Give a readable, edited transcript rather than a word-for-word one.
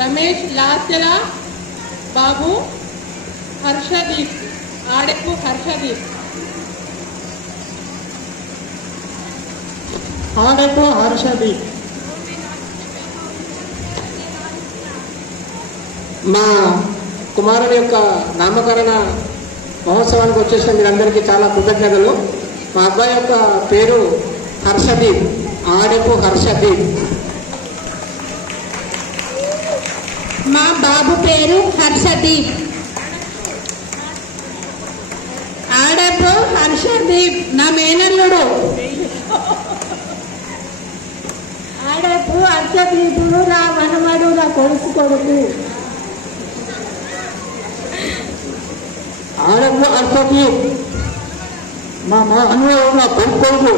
రమేష్ లాస్యల బాబు హర్షదీప్ ఆడెప్పు హర్షదీప్ ఆడెప్పు హర్షదీప్. మా కుమారుని యొక్క నామకరణ మహోత్సవానికి వచ్చేసిన మీరందరికీ చాలా కృతజ్ఞతలు. మా అబ్బాయి యొక్క పేరు హర్షదీప్, ఆడెప్పు హర్షదీప్. మా బాబు పేరు హర్షదీప్, ఆడెప్పు హర్షదీప్. నా మేనల్లుడు ఆడెప్పు హర్షదీపుడు, నా మనమడు, నా కొడుకు. ఆడెప్పు హర్షదీప్ మా అన్నయ్య, నా కొడుకు.